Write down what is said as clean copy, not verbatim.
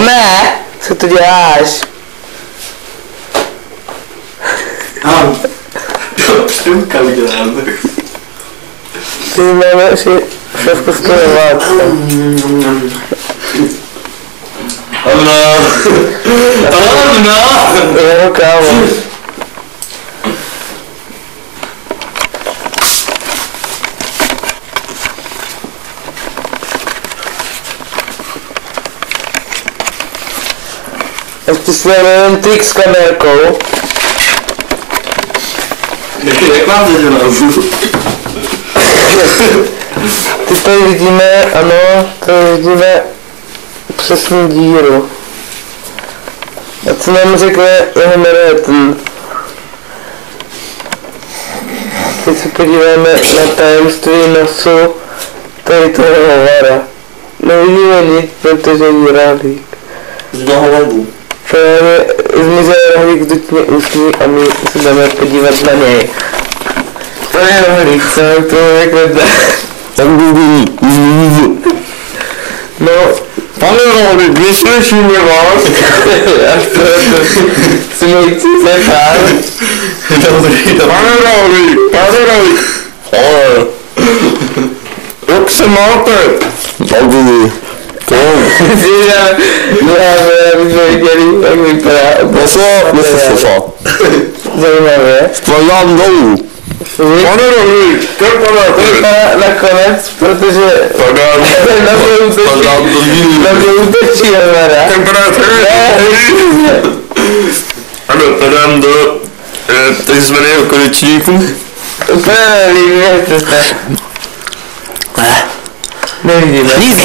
To ne! Co to děláš? Štumka udělám. Ty máme si šéfku stojovat. Ano. Jo, kámo. Ještě si nevím trik s kamerkou. Jak vám to dělám? Ty tady vidíme, ano, tady vidíme přesnou díru. A co nám řekne jeho Manhattan? Teď se podíváme na tajemství nosu tady toho hovara. Nevidíme nic, protože je rohlík. Z dohledu. Právě zmizel rohlík dutně ústní a my se jdeme podívat na něj. To je rohlík, co nám to řeknete? No, pane rohlík, vyslyšíme vás. Až to smějící se pán. Pane rohlík. Jak se máte? Dobrý. Abychom viděli, jak vypadá. Co? Zajímavé. Spadám dolů. Pane rohlík, to vypadá nakonec, protože na mě útočí hovara. Ano, padám do takzvaného konečníku. Úplně líbí, jak to se. Nevidíme. Nic.